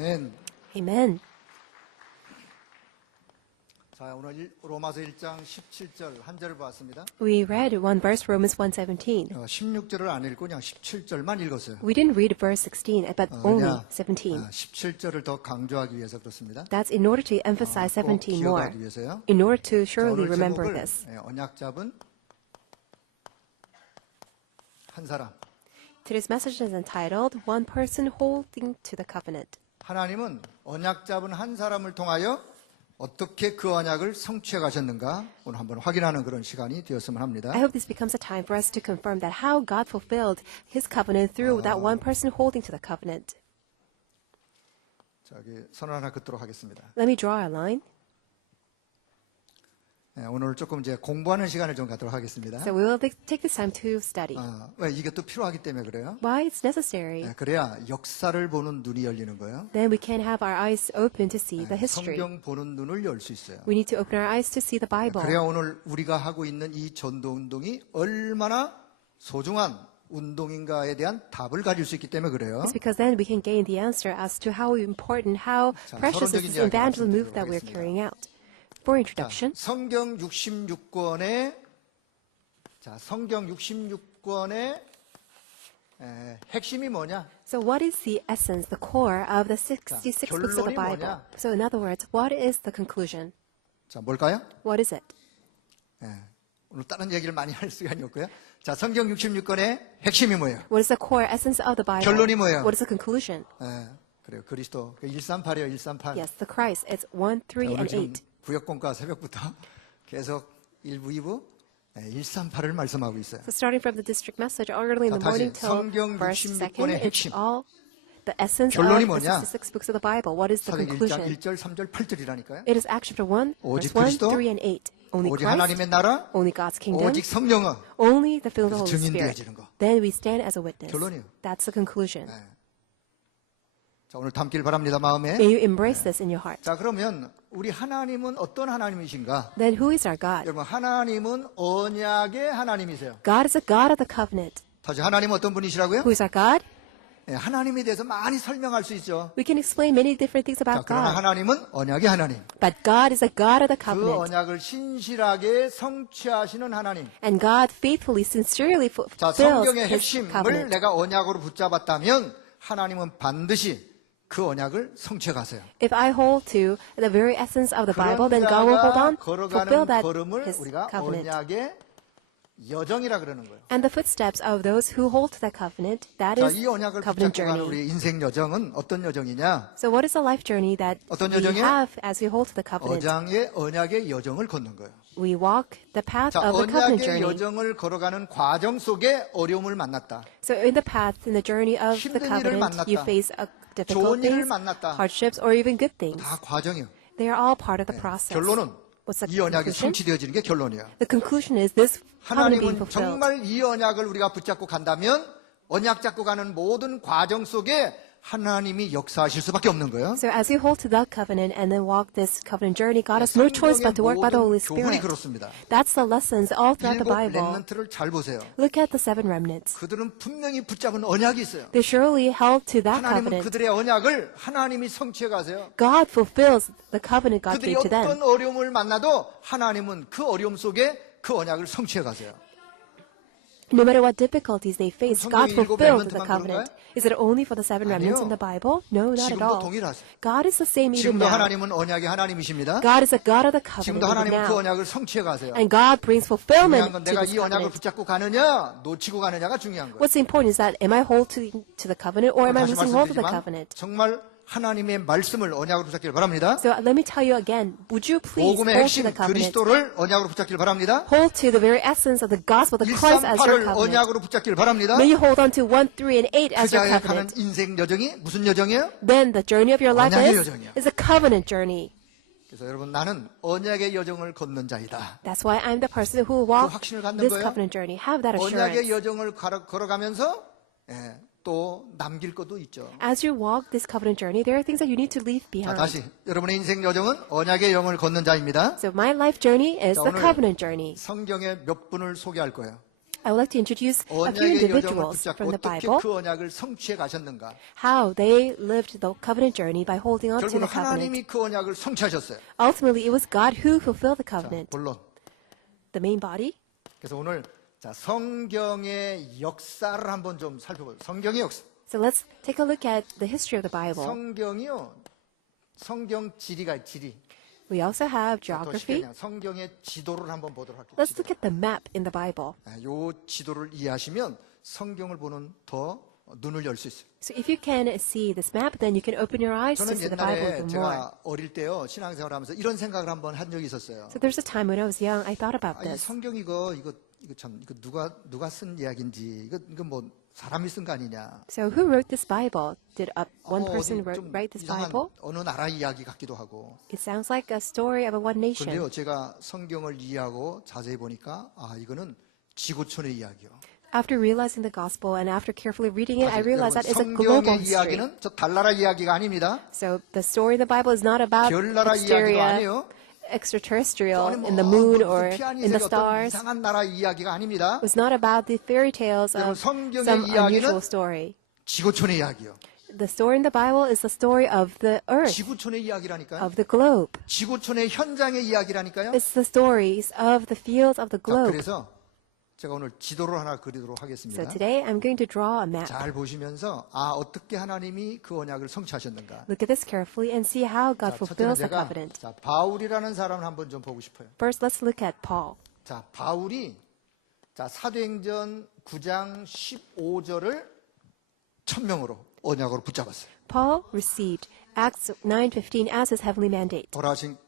아멘. Amen. 자, 오늘 로마서 1장 17절 한 절을 봤습니다. We read one verse, Romans 1:17. 16절을 안 읽고 그냥 17절만 읽었어요. We didn't read verse 16, but only 17. 17절을 더 강조하기 위해서 그렇습니다. That's in order to emphasize 꼭 17 more. 기억하기 위해서요. In order to 자, surely 오늘 remember 제목을 this. 언약 잡은 한 사람. Today's message is entitled One Person Holding to the Covenant. 하나님은 언약 잡은 한 사람을 통하여 어떻게 그 언약을 성취해 가셨는가 오늘 한번 확인하는 그런 시간이 되었으면 합니다. I hope this becomes a time for us to confirm that how God fulfilled His covenant through that one person holding to the covenant. 자, 여기 선언 하나 긋도록 하겠습니다. Let me draw a line. 오늘 조금 이제 공부하는 시간을 좀 갖도록 하겠습니다. So we will take this time to study. 왜 이게 또 필요하기 때문에 그래요? Why it's necessary. 그래야 역사를 보는 눈이 열리는 거예요. Then we can have our eyes open to see the history. 성경 보는 눈을 열 수 있어요. We need to open our eyes to see the Bible. 그래야 오늘 우리가 하고 있는 이 전도 운동이 얼마나 소중한 운동인가에 대한 답을 가질 수 있기 때문에 그래요. It's because then we can gain the answer as to how important, how 자, precious is 서론적인 this 이야기 evangelism move 말씀드리도록 that we're 하겠습니다. carrying out. For introduction, 성경 66권의 성경 66권의 핵심이 뭐냐? so what is the essence, the core of the 66 books of the 결론이 Bible? 뭐냐? So in other words, what is the conclusion? 자, 뭘까요? What is it? 오늘 다른 얘기를 많이 할 시간이 없고요. 자, 성경 66권의 핵심이 뭐예요? What is the core essence of the Bible? 결론이 뭐예요? What is the conclusion? 그래요. 그리스도 138이에요. 138. Yes, the Christ. It's 1, 3, 오늘 and 지금 8. 구역공과 새벽부터 계속 1부, 2부 138을 말씀하고 있어요. So starting from the district message early in the 자, morning 다시 till 성경 verse 66권의 2nd, it's 핵심. all the essence of 결론이 the 뭐냐? 66 books of the Bible. What is the 사도행 1장 conclusion? 1절, 3절, 8절이라니까요. It is Acts chapter 1, 오직 verse 1, 그리스도, 3, and 8. Only 오직 Christ, 하나님의 나라, only God's kingdom, 오직 성령은 only the filling of the Holy 증인 Spirit. 되어지는 거. Then we stand as a witness. 결론이에요. That's the conclusion. 자, 오늘 담길 바랍니다. 마음에. May you embrace this in your heart. 자, 그러면 우리 하나님은 어떤 하나님이신가? Then who is our God? 여러분, 하나님은 언약의 하나님이세요. God is a God of the covenant. 다시 하나님은 어떤 분이시라고요? Who is our God? 하나님에 대해서 많이 설명할 수 있죠. We can explain many different things 자, about 그러나 God. 하나님은 언약의 하나님. But God is a God of the 그 covenant. 언약을 신실하게 성취하시는 하나님. And God faithfully, sincerely 자, fulfills 성경의 His 핵심을 covenant. 내가 언약으로 붙잡았다면 하나님은 반드시 그 언약을 성취해 가세요. If I hold to the very essence of the Bible, 그런 then God will hold 자가 on, fulfill 걸어가는 that 걸음을 His 우리가 covenant. 언약의 여정이라 그러는 거예요. And the footsteps of those who hold to that covenant, that 자, is 이 언약을 covenant 붙잡고 가는 journey. 우리 인생 여정은 어떤 여정이냐? So what is the life journey that 어떤 we 여정이요? have as we hold to the covenant? 언약의 여정을 걷는 거예요. We walk the path 자, of the covenant 언약의 journey. 여정을 걸어가는 과정 속에 어려움을 만났다. So in the path, in the journey of the 힘든 일을 covenant, you 만났다. face difficult 좋은 일을 things, 만났다. hardships, or even good things. 다 과정이에요. They are all part of the process. 결론은 What's the 이 언약이 conclusion? 성취되어지는 게 결론이에요. The conclusion is this covenant being 하나님은 fulfilled. 정말 이 언약을 우리가 붙잡고 간다면 언약 잡고 가는 모든 과정 속에 하나님이 역사하실 수밖에 없는 거예요. So as we hold to that covenant and then walk this covenant journey, God has no choice but to work by the Holy 교훈이 Spirit. 그렇습니다. That's the lessons all throughout the 일곱 Bible. 렘넌트를 잘 보세요. Look at the 7 remnants. 그들은 분명히 붙잡은 언약이 있어요. They surely held to that 하나님은 covenant. 그들의 언약을 하나님이 성취해 가세요. God fulfills the covenant God 그들이 gave to them. 어떤 어려움을 만나도 하나님은 그 어려움 속에 그 언약을 성취해 가세요. No matter what difficulties they face, God 성경이 일곱 fulfilled the 렘넌트만 covenant. Is it only for the 7 remnants in the Bible? No, not at 지금도 all. 동일하세요. God is the same even 지금도 now. 하나님은 언약의 하나님이십니다. God is a God of the 지금도 covenant even 하나님은 그 now. 언약을 성취해 가세요. And God brings 중요한 fulfillment 건 to 내가 this 이 언약을 covenant. 붙잡고 가느냐 놓치고 가느냐가 중요한 거예요. What's important is that am I holding to the covenant or am I 다시 losing hold of the 말씀드리지만 covenant? 정말 하나님의 말씀을 언약으로 붙잡기를 바랍니다. So let me tell you again, would you please 복음의 hold to 핵심 the covenant? 그리스도를 언약으로 붙잡기를 바랍니다. Hold to the very essence of the gospel, the Christ as your 138을 covenant. 언약으로 붙잡기를 바랍니다. May you hold on to 1, 3, and 8 as your 그자에 가는 covenant. 인생 여정이 무슨 여정이에요? Then the journey of your life 언약의 여정이야. is a covenant journey. 그래서 여러분 나는 언약의 여정을 걷는 자이다. That's why I'm the person who will walk 확신을 갖는 this 거예요. covenant journey. Have that 언약의 assurance. 여정을 걸어가면서 또 남길 것도 있죠. As you walk this covenant journey, there are things that you need to leave 자, behind. 다시 여러분의 인생 여정은 언약의 영을 걷는 자입니다. So my life journey is 자, the 오늘 covenant journey. 성경의 몇 분을 소개할 거예요. I would like to introduce a few 언약의 여정을 individuals 붙잡고 from the 어떻게 Bible, 그 언약을 성취해 가셨는가. how they lived the covenant journey by holding on to 결국은 the covenant. 하나님이 그 언약을 성취하셨어요. Ultimately, it was God who fulfilled the 자, covenant. 본론. The main body. 그래서 오늘 자, 성경의 역사를 한번 좀 살펴보죠. 성경의 역사. So let's take a look at the history of the Bible. 성경이요. 성경 지리가 있어요, 지리. We also have 자, 더 쉽게 geography. 그냥 성경의 지도를 한번 보도록 할게요. Let's 지도. look at the map in the Bible. 요 지도를 이해하시면 성경을 보는 더 눈을 열 수 있어요. So if you can see this map, then you can open your eyes to 저는 see the Bible 옛날에 even more. 제가 어릴 때요 신앙생활 하면서 이런 생각을 한번 한 적이 있었어요. So there's a time when I was young, I thought about 이 this. 성경 이거 참 이거 누가 쓴 이야기인지 이거 뭐 사람이 쓴 거 아니냐. So who wrote this Bible? Did one 어디 person 좀 write this 이상한 Bible? 어느 나라 이야기 같기도 하고. It sounds like a story of a one nation. 그런데요 제가 성경을 이해하고 자세히 보니까 아 이거는 지구촌의 이야기요. After realizing the gospel and after carefully reading it, I 여러분, realized that it's a global 성경의 history. 이야기는 저 달나라 이야기가 아닙니다. So the story in the Bible is not about 별나라 이야기도 exterior, 아니에요. extraterrestrial, 아니, in the moon 무슨 or 피아니 in the 세계 어떤 stars. 이상한 나라 이야기가 아닙니다. It was not about the fairy tales 여러분, of 성경의 some 이야기는 unusual story. 지구촌의 이야기요. The story in the Bible is the story of the earth, 지구촌의 이야기라니까요. of the globe. 지구촌의 현장의 이야기라니까요. It's the stories of the fields of the 자, globe. 그래서 제가 오늘 지도를 하나 그리도록 So 하겠습니다. today I'm going to draw a map. 잘 보시면서 아 어떻게 하나님이 그 언약을 성취하셨는가. Look at this carefully and see how God 자, 첫째는 fulfills the 제가 covenant. 자, 바울이라는 사람을 한번 좀 보고 싶어요. First, let's look at Paul. 자, 바울이 자, 사도행전 9장 15절을 천명으로 언약으로 붙잡았어요. Paul received Acts 9:15 as his heavenly mandate.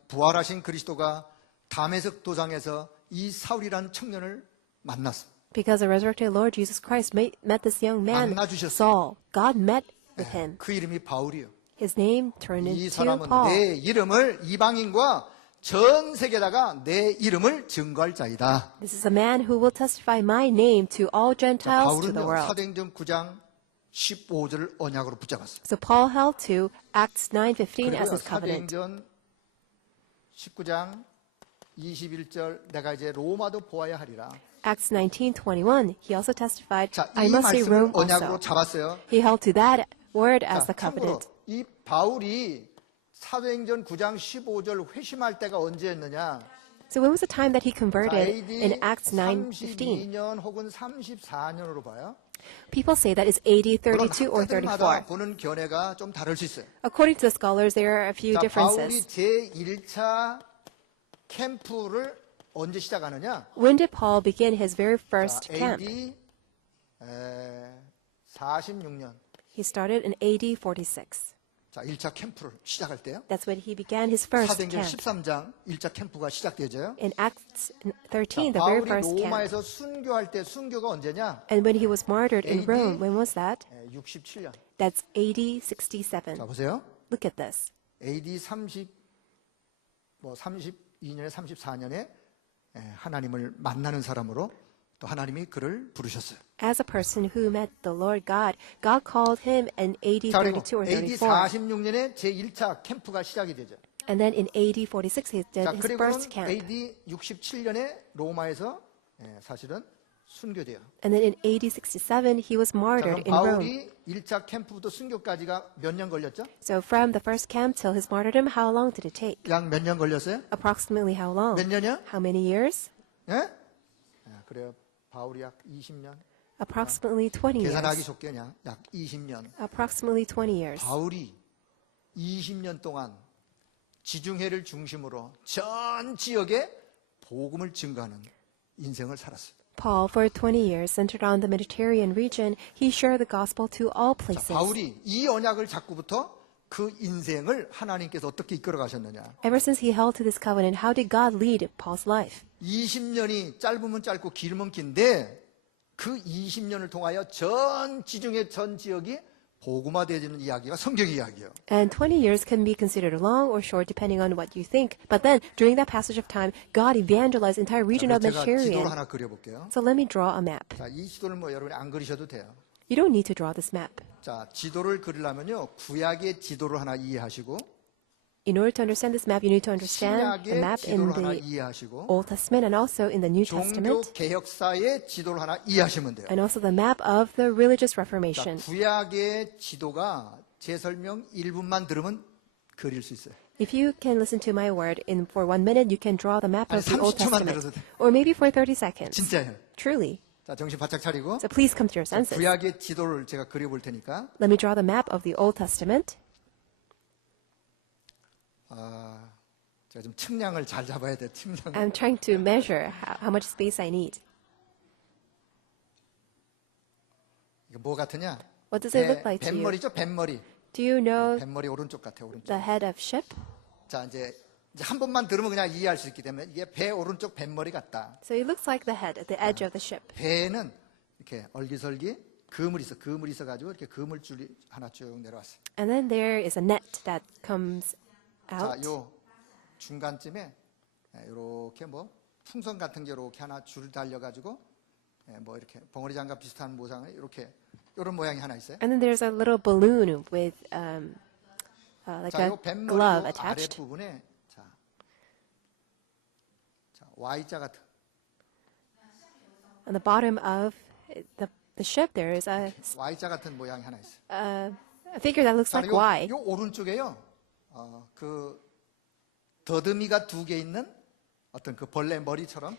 부활하신 그리스도가 다메섹 도상에서 이 사울이라는 청년을 만났습니다. Because the resurrected Lord Jesus Christ met this young man, 만나주셨어요. Saul. God met with him. 그 이름이 바울이요. His name turned 이 into 사람은 Paul. 내 이름을 이방인과 전 세계다가 내 이름을 증거할 자이다. This is a man who will testify my name to all 자, Gentiles to the 바울은요 world. 사도행전 9장 15절을 언약으로 붙잡았어요. So Paul held to Acts 9:15 as 그리고요 his covenant. 사도행전 19장 21절 내가 이제 로마도 보아야 하리라. Acts 19:21. He also testified, 자, I 이 must see 말씀을 Rome 언약으로 also. 잡았어요. He held to that word as 자, the 참고로 covenant. 이 바울이 사도행전 9장 15절 회심할 때가 언제였느냐? So when was the time that he 자, converted AD in Acts 9:15? 32년 혹은 34년으로 봐요. People say that it's AD 물론 32 or 학자들마다 34. 보는 견해가 좀 다를 수 있어요. According to the scholars, there are a few 자, 바울이 differences. 제1차 캠프를 언제 시작하느냐? When did Paul begin his very first 자, camp? AD 46년. He started in AD 46. 자, 1차 캠프를 시작할 때요. That's when he began his first 사도행전 camp. 13장 1차 캠프가 시작되죠. In Acts 13, 자, the very 바울이 first camp. 로마에서 순교할 때 순교가 언제냐? And when he was martyred in AD Rome, when was that? 67년. That's AD 67. 자, 보세요. Look at this. AD 32년에 34년에 하나님을 만나는 사람으로 또 하나님이 그를 부르셨어요. As a person who met the Lord God, God called him in AD 자, 그리고 32 or AD 34. 46년에 제1차 캠프가 시작이 되죠. And then in AD 46, he did 자, his 그리고는 first camp. AD 67년에 로마에서 사실은 순교돼요. And then in AD 67, he was 자, martyred 그럼 in Rome. 바울이 1차 캠프부터 순교까지가 몇 년 걸렸죠? So from the first camp till his martyrdom, how long did it take? 약 몇 년 걸렸어요? Approximately how long? 몇 년이요? How many years? 예? 그래요. 바울이 약 20년. Approximately 20 계산하기 years. 좋게 그냥 약 20년. Approximately 20 years. 바울이 20년 동안 지중해를 중심으로 전 지역에 복음을 증거하는 인생을 살았어요. Paul, for 20 years, centered on the Mediterranean region, he shared the gospel to all 자, places. 바울이 이 언약을 잡고부터 그 인생을 하나님께서 어떻게 이끌어 가셨느냐. Ever since he held to this covenant, how did God lead Paul's life? 20년이 짧으면 짧고 길면 긴데 그 20년을 통하여 전 지중해 전 지역이 복음화되어지는 이야기가 성경 이야기예요. And 20 years can be considered long or short depending on what you think. But then, during that passage of time, God evangelized the entire region of 제가 지도를 Mediterranean. 하나 그려볼게요. So let me draw a map. 자, 이 지도를 뭐 여러분이 안 그리셔도 돼요. You don't need to draw this map. 자, 지도를 그리려면요 구약의 지도를 하나 이해하시고 In order to understand this map, you need to understand the 신약의 map in 지도를 하나 the 이해하시고 Old Testament and also in the New 종교 Testament, 개혁사의 지도를 하나 이해하시면 돼요. and also the map of the religious 자, Reformation. 구약의 지도가 제 설명 1분만 들으면 그릴 수 있어요. If you can listen to my word for 1 minute, you can draw the map 아니, of the Old 30초만 Testament. 들어도 돼. Or maybe for 30 seconds. 진짜예요. Truly. 자, 정신 바짝 차리고 So please come to your senses. 구약의 지도를 제가 그려볼 테니까 Let me draw the map of the Old Testament. 제가 좀 측량을 잘 잡아야 돼요. 측량. I'm trying to measure how much space I need. 이거 뭐 같으냐? What does it look like to you? 뱃머리죠, 뱃머리. Do you know 뱃머리 오른쪽 같아요, 오른쪽. the head of ship? 자, 이제 한 번만 들으면 그냥 이해할 수 있기 때문에 이게 배 오른쪽 뱃머리 같다. So it looks like the head at the edge of the ship. 배는 이렇게 얼기설기 그물이 있어가지고 이렇게 그물줄이 하나 쭉 내려왔어요. And then there is a net that comes 자, out. 요 중간쯤에 이렇게 뭐 풍선 같은 게 이렇게 하나 줄 달려가지고 뭐 이렇게 벙어리 장갑 비슷한 모양을 이렇게 이런 모양이 하나 있어요. And then there's a little balloon with like 자, a 요 뱃머리 glove 요 attached. 아랫부분에 자, Y자 같은 On the bottom of the ship, there is Y자 같은 모양이 하나 있어요. a figure that looks 자, like Y. 요 오른쪽에요. 그 더듬이가 두 개 있는 어떤 그 벌레 머리처럼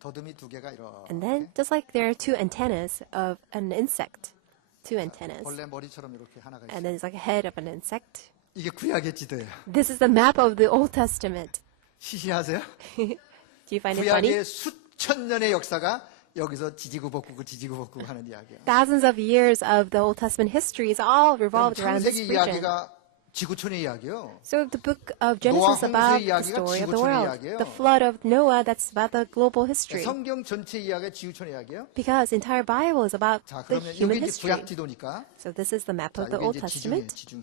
더듬이 두 개가 And 이렇게 then, just like there are two antennas of an insect, two antennas. 벌레 머리처럼 이렇게 하나가 있어요. And then it's like a head of an insect. 이게 구약의 지도예요. This is the map of the Old Testament. 시시하세요? Do you find it funny? 구약의 수천 년의 역사가 여기서 지지고 볶고 하는 이야기예요. Thousands of years of the Old Testament history is all revolved around this 창세기 region. 이야기가 지구촌의 이야기예요. So the book of Genesis 노아 about 홍수의 the 이야기가 story of the 지구촌의 world. 이야기예요. The flood of Noah, that's about the global history. 성경 전체 이야기가 지구촌의 이야기예요. Because the entire Bible is about 자, the 그러면 human 이게 이제 history. 구약 지도니까 So this is the map 자, of the 이게 Old 이제 지중해, Testament. 지중해.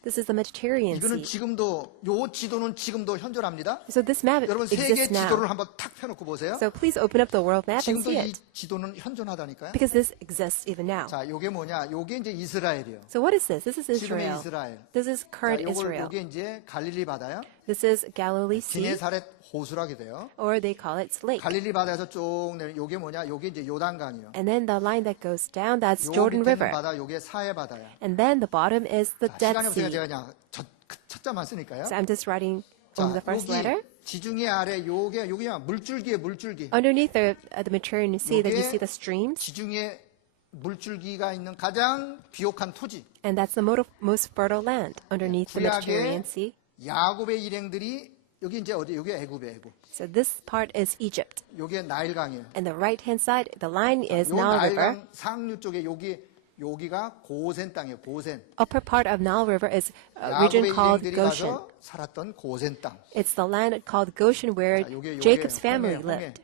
This is the Mediterranean 이거는 Sea. 지금도 요 지도는 지금도 현존합니다. So this map 여러분 세계 exists now. 지도를 한번 탁 펴놓고 보세요. So please open up the world map and 지금도 see 이 it. 지도는 현존하다니까요. Because this exists even now. 자, 요게 뭐냐? 요게 이제 이스라엘이에요. So what is this? This is 지금의 Israel. 이스라엘. This is 자, current Israel. 요게 이제 갈릴리 바다요. This is Galilee Sea, 기네사렛 호수라게 돼요. or they call it Lake. 갈릴리 바다에서 쭉 내려 요게 뭐냐? 요게 이제 요단강이요. And then the line that goes down, that's 요 Jordan 밑에 있는 River. 바다 요게 사해 바다야. And then the bottom is the 자, Dead 시간이 없으니까 Sea. 제가 그냥 첫자만 쓰니까요. So I'm just writing on the 자, first 여기 letter. 지중해 아래 요게 그냥 물줄기에 물줄기. Underneath the Mediterranean Sea, that you 요게 see the streams, 지중해 물줄기가 있는 가장 비옥한 토지. and that's the most fertile land underneath the Mediterranean 구약의 Sea. 야곱의 일행들이 여기 이제 어디? 여기 애굽이에요, 애굽. So this part is Egypt. 요게 나일강이에요. And the right-hand side, the line is 요 Nile River. 나일강 상류 쪽에 여기가 고센 땅이에요, 고센. Upper part of Nile River is a region 야곱의 called 일행들이 Goshen. 가서 살았던 고센 땅. It's the land called Goshen where 자, 요게 Jacob's 홍해, family 홍해. lived.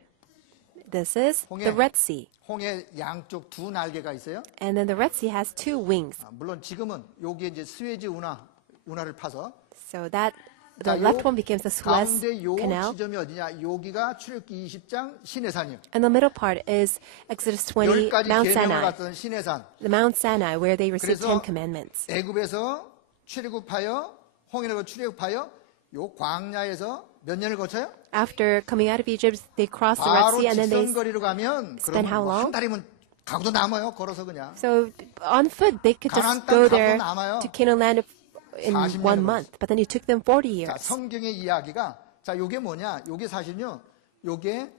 This is 홍해. the Red Sea. 홍해 양쪽 두 날개가 있어요. And then the Red Sea has two wings. 물론 지금은 여기 이제 스웨즈 운하를 파서 So that 자, the 요 left one becomes the Suez 가운데 요 Canal. 지점이 어디냐? 여기가 출애굽기 20장 시내산이요. And the middle part is Exodus 20, 열 가지 Mount 계명을 Sinai. 갖던 시내산. The Mount Sinai where they received 그래서 Ten Commandments. 애굽에서 출애굽하여 홍해를 출애굽하여 요 광야에서 몇 년을 거쳐요? After coming out of Egypt, they crossed the Red 바로 Sea and then they... 직선거리로 가면 spend how 그러면 long? 한 달이면 가고도 남아요. 걸어서 그냥. So on foot, they could 가나안 just 땅 go 가고도 there 남아요. to Canaan land in 40 1 년을 month. But then it took them 40 자, years. 성경의 이야기가 자, 요게 뭐냐? 요게 사실요. 요게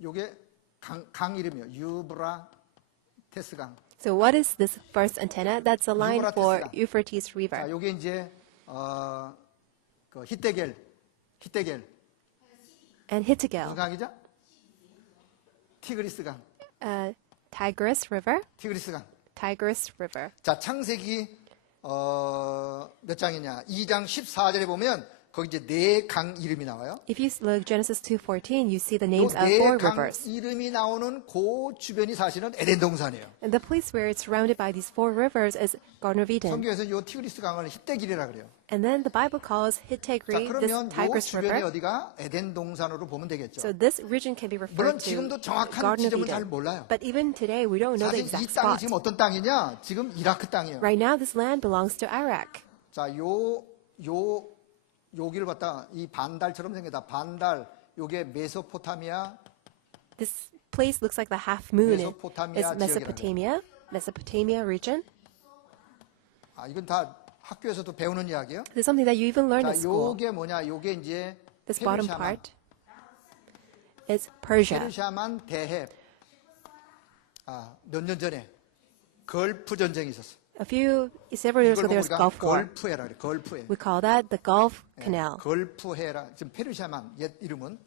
요게 강 이름이요. 유브라테스강. So what is this first antenna? That's a line for Euphrates. Euphrates 자, River. 요게 이제 그 히데겔. And 무슨 Hittigel, 강이죠? 티그리스강. Tigris River. 티그리스강. Tigris River. 자, 창세기 몇 장이냐? 2장 14절에 보면 거기 이제 네 강 이름이 나와요. If you look Genesis 2:14, you see the 요 names of 네 four 강 rivers. 이름이 나오는 그 주변이 사실은 에덴 동산이에요. And the place where it's surrounded by these four rivers is Garden of Eden. 성경에서 요 티그리스 강을 히데길이라 그래요. And then the Bible calls 자, Hittigri this 그러면 요 Tigris 주변이 River. 어디가 에덴 동산으로 보면 되겠죠. So this region can be 물론 referred 지금도 to 정확한 Garden of 지점은 잘 Eden. 몰라요. But even today, we don't know the 사실 이 exact 땅이 spot. 지금 어떤 땅이냐? 지금 이라크 땅이에요. Right now, this land belongs to Iraq. 자, 여기를 갖다 이 반달처럼 생겼다. 반달, 요게 메소포타미아, This place looks like the half moon. Is 메소포타미아 Mesopotamia region. 아, 이건 다 학교에서도 배우는 이야기예요. This is something that you even learn 자, at school. 요게 뭐냐? 요게 이제 This bottom 페르시아만, part is Persia. 페르시아만 대해 몇 년 전에 걸프 전쟁이 있었어. Several years 이걸 ago, there was 우리가 Gulf War. 걸프해라 그래. 걸프해. We call that the Gulf Canal 걸프해라. 지금 페르시아만 옛 이름은.